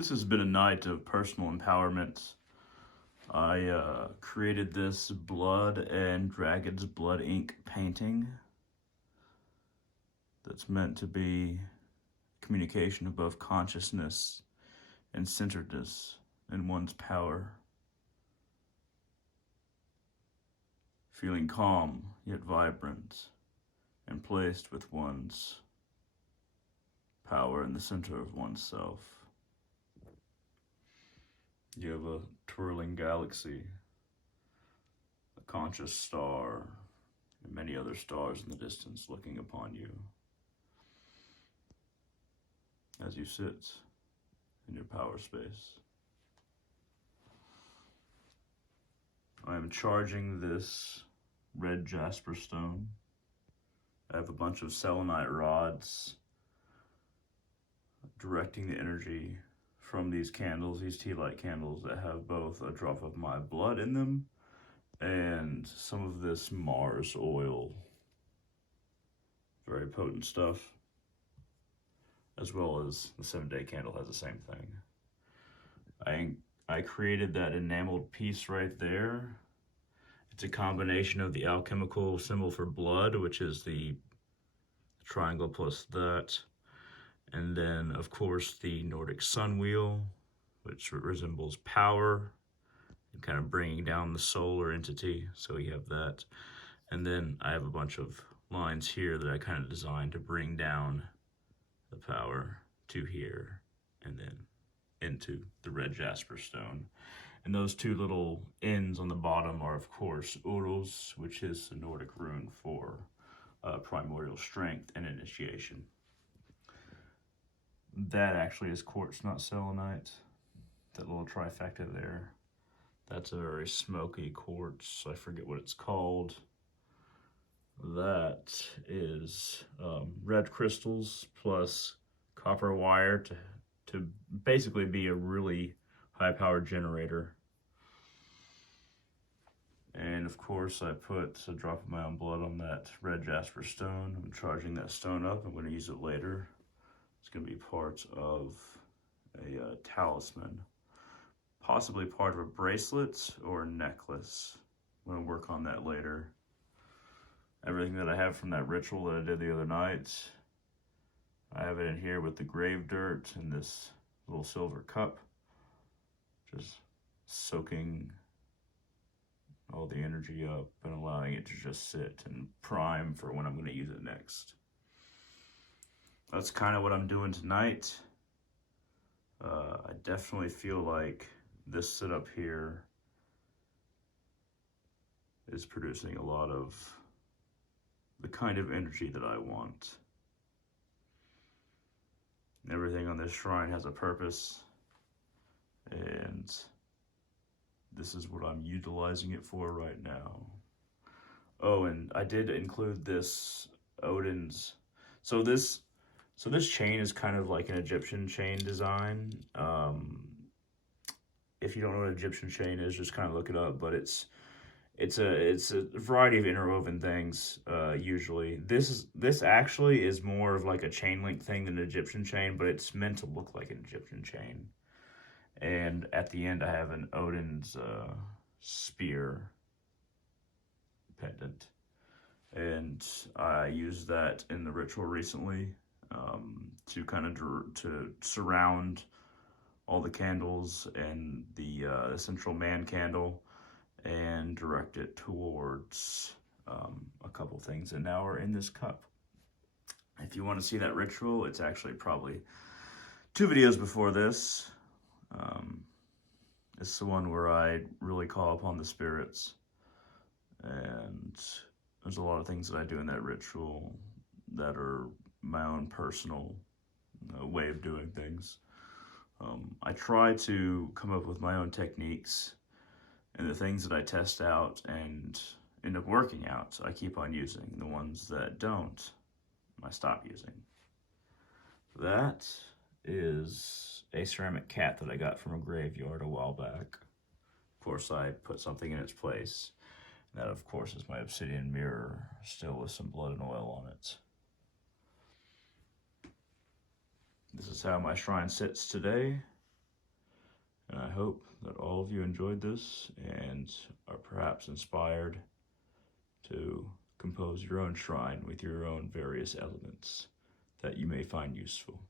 This has been a night of personal empowerment. I created this blood and dragon's blood ink painting that's meant to be communication of both consciousness and centeredness in one's power. Feeling calm yet vibrant and placed with one's power in the center of oneself. You have a twirling galaxy, a conscious star, and many other stars in the distance looking upon you as you sit in your power space. I am charging this red jasper stone. I have a bunch of selenite rods directing the energy from these candles, these tea light candles that have both a drop of my blood in them and some of this Mars oil. Very potent stuff. As well as the 7-day candle has the same thing. I created that enameled piece right there. It's a combination of the alchemical symbol for blood, which is the triangle plus that. And then, of course, the Nordic sun wheel, which resembles power and kind of bringing down the solar entity. So we have that. And then I have a bunch of lines here that I kind of designed to bring down the power to here and then into the red jasper stone. And those two little ends on the bottom are, of course, Urus, which is the Nordic rune for primordial strength and initiation. That actually is quartz, not selenite. That little trifecta there. That's a very smoky quartz. I forget what it's called. That is red crystals plus copper wire to basically be a really high-powered generator. And of course, I put a drop of my own blood on that red jasper stone. I'm charging that stone up. I'm going to use it later. It's going to be part of a talisman, possibly part of a bracelet or a necklace. I'm going to work on that later. Everything that I have from that ritual that I did the other night, I have it in here with the grave dirt in this little silver cup, just soaking all the energy up and allowing it to just sit and prime for when I'm going to use it next. That's kind of what I'm doing tonight. I definitely feel like this setup here is producing a lot of the kind of energy that I want. Everything on this shrine has a purpose, and this is what I'm utilizing it for right now. Oh, and I did include this Odin's. So this chain is kind of like an Egyptian chain design. If you don't know what an Egyptian chain is, just kind of look it up. But it's a variety of interwoven things. Usually, this actually is more of like a chain link thing than an Egyptian chain, but it's meant to look like an Egyptian chain. And at the end, I have an Odin's spear pendant, and I used that in the ritual recently. To kind of to surround all the candles and the central man candle and direct it towards a couple things, and now we're in this cup. If you want to see that ritual, it's actually probably 2 videos before this. It's the one where I really call upon the spirits, and there's a lot of things that I do in that ritual that are my own personal way of doing things. I try to come up with my own techniques, and the things that I test out and end up working out, I keep on using. The ones that don't, I stop using. That is a ceramic cat that I got from a graveyard a while back. Of course, I put something in its place. That, of course, is my obsidian mirror, still with some blood and oil on it. This is how my shrine sits today. hope that all of you enjoyed this and are perhaps inspired to compose your own shrine with your own various elements that you may find useful.